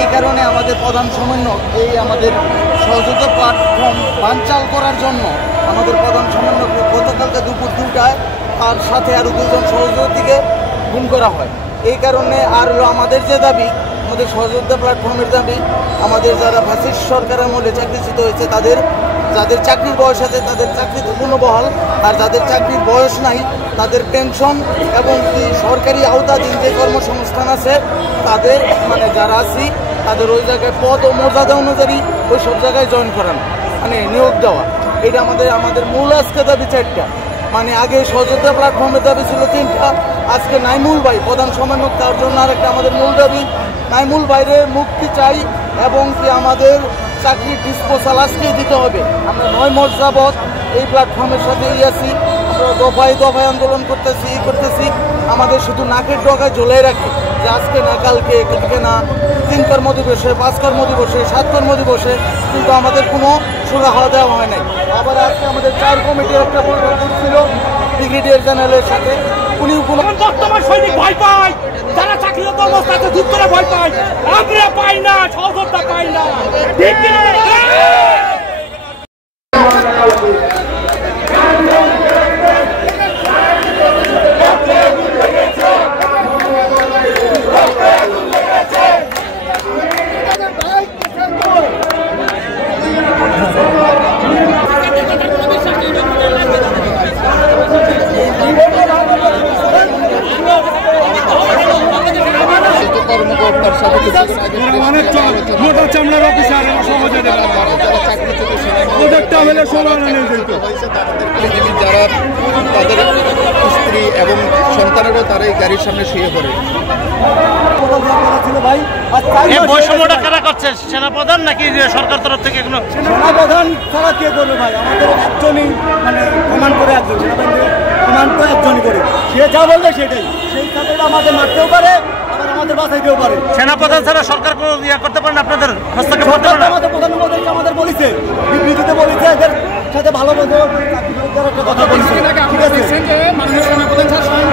এই কারণে আমাদের প্রধান সমন্বয়ক এই আমাদের সহযোগিতা প্ল্যাটফর্ম বানচাল করার জন্য আমাদের প্রধান সমন্বয়ক গতকালকে দুপুর 2টায় তার সাথে আরও 2জন সহযোগীকে খুন করা হয়। এই কারণে আর আমাদের যে দাবি, আমাদের সহযোগিতা প্ল্যাটফর্মের দাবি, আমাদের যারা ফ্যাসিস্ট সরকারের মধ্যে চাকরিচ্যুত হয়েছে যাদের চাকরির বয়স আছে তাদের চাকরিতে পুনর্বহাল, আর যাদের চাকরির বয়স নাই তাদের পেনশন এবং সরকারি আওতাধীন যে কর্মসংস্থান আছে তাদের মানে যারা আছি তাদের ওই জায়গায় পদ ও মর্যাদা অনুযায়ী ওই সব জায়গায় জয়েন করানো, মানে নিয়োগ দেওয়া। এটা আমাদের মূল আজকে দাবি 4টা। মানে আগে সহযোগিতা প্ল্যাটফর্মের দাবি ছিল 3টা, আজকে নাইমুল ভাই প্রধান সমন্বয়ক, তার জন্য আরেকটা আমাদের মূল দাবি নাইমুল ভাইয়ের মুক্তি চাই এবং কি আমাদের চাকরির ডিসপোজাল আজকেই দিতে হবে। আমরা 9 মাস যাবৎ এই প্ল্যাটফর্মের সাথে আছি, আমরা দফায় আন্দোলন করতেছি। আমাদের শুধু নাকের ডগায় ঝোলাই রাখে যে আজকে না কালকে না 3 কর্ম দিবসে 5 কর্ম দিবসে 7 কর্ম দিবসে, কিন্তু আমাদের কোনো সুরাহা দেওয়া হয় নাই। আবার আজকে আমাদের 4 কমিটির একটা বৈঠক ছিল ব্রিগেডিয়ার জেনারেলের সাথে, উনি কোনো বর্তমান সৈনিক ভয় পায়, যারা চাকরিরত অবস্থাতে যুদ্ধ করে ভয় পায়, আমরা পাই না, সহযোগিতা পাই না। মোটা চামড়ার অফিসার সমাজে যারা তাদের স্ত্রী এবং সন্তানেরও তারা এই গাড়ির সামনে শুয়ে পড়ে। বৈষম্যটা কারা করছে, সেনাপ্রধান নাকি সরকার তরফ থেকে? কোনো সেনাপ্রধান ছাড়া কে করবে ভাই? আমাদের একজনই মানে কমান্ড করে, একজন সেনাবাহিনী কমান্ড করে একজনই করে, সে যা বলবে সেটাই। সেই সাথে আমাদের মারতেও পারে, আবার আমাদের বাঁচাইতেও পারে। সেনাপ্রধান ছাড়া সরকার কোনো ইয়া করতে পারে না, আপনাদের হস্তক্ষেপ করতে পারে না? আমাদের প্রধানমন্ত্রী আমাদের বলেছে, বিবৃতিতে বলেছে এদের সাথে ভালো কথা বলছে। ঠিক আছে, মাননীয় সেনাপ্রধান স্বয়ং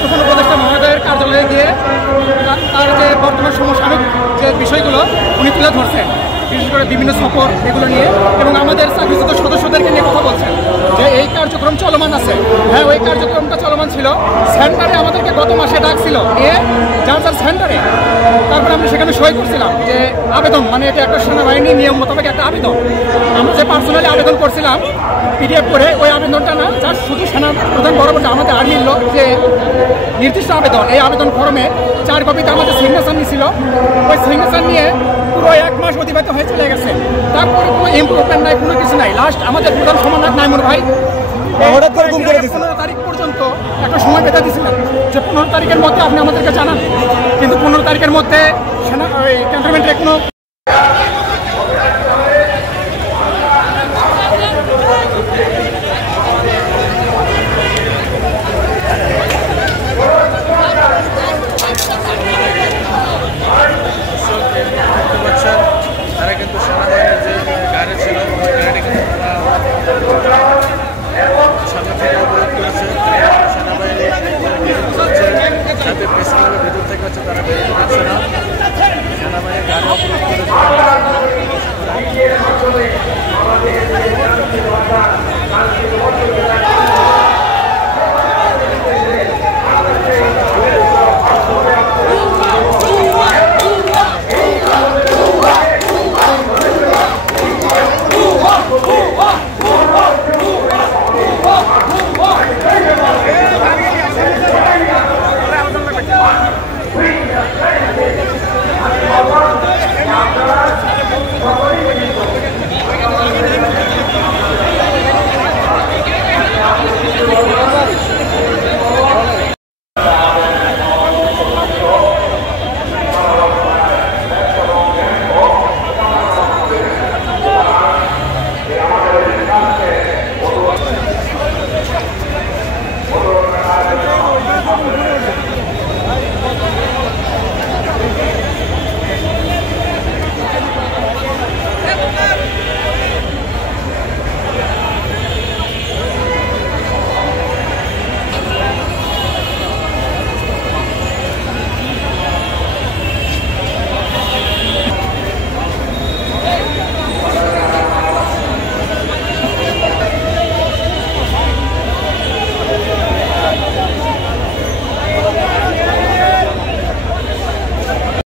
প্রধান উপদেষ্টা মহোদয়ের কার্যালয়ে গিয়ে তার যে বর্তমান সমসাময়িক যে বিষয়গুলো উনি তুলে ধরছেন, বিশেষ করে বিভিন্ন সফর এগুলো নিয়ে, এবং আমাদের চাকরিচ্যুত সদস্যদেরকে নিয়ে কথা বলছেন যে এই কার্যক্রম চলমান আছে। হ্যাঁ, ওই কার্যক্রমটা চলমান ছিল। সেন্টারে আমাদেরকে গত মাসে ডাকছিল নিয়ে যার সেন্টারে, তারপরে আমরা সেখানে সই করছিলাম যে আবেদন, মানে এটা একটা সেনাবাহিনী নিয়ম মোতাবেক একটা আবেদন। আমরা যে পার্সোনালি আবেদন করছিলাম পিডিএফ করে, ওই আবেদনটা না, যার শুধু সেনাপ্রধান বরাবর আমাদের আর্মির লোক যে নির্দিষ্ট আবেদন, এই আবেদন ফর্মে 4 কপিতে আমাদের সিগনেচার নিয়েছিল। ওই সিগনেচার নিয়ে পুরো 1 মাস অতিবাহিত হয়ে চলে গেছে, তারপরে কোনো ইমপ্রুভমেন্ট নাই, কোনো কিছু নাই। লাস্ট আমাদের প্রধান সমন্বয়ক নাইমুল ভাই 15 তারিখ পর্যন্ত একটা সময় পেতে দিয়েছিলেন যে 15 তারিখের মধ্যে আপনি আমাদেরকে জানান, কিন্তু 15 তারিখের মধ্যে সেনা ক্যান্টনমেন্টের কোনো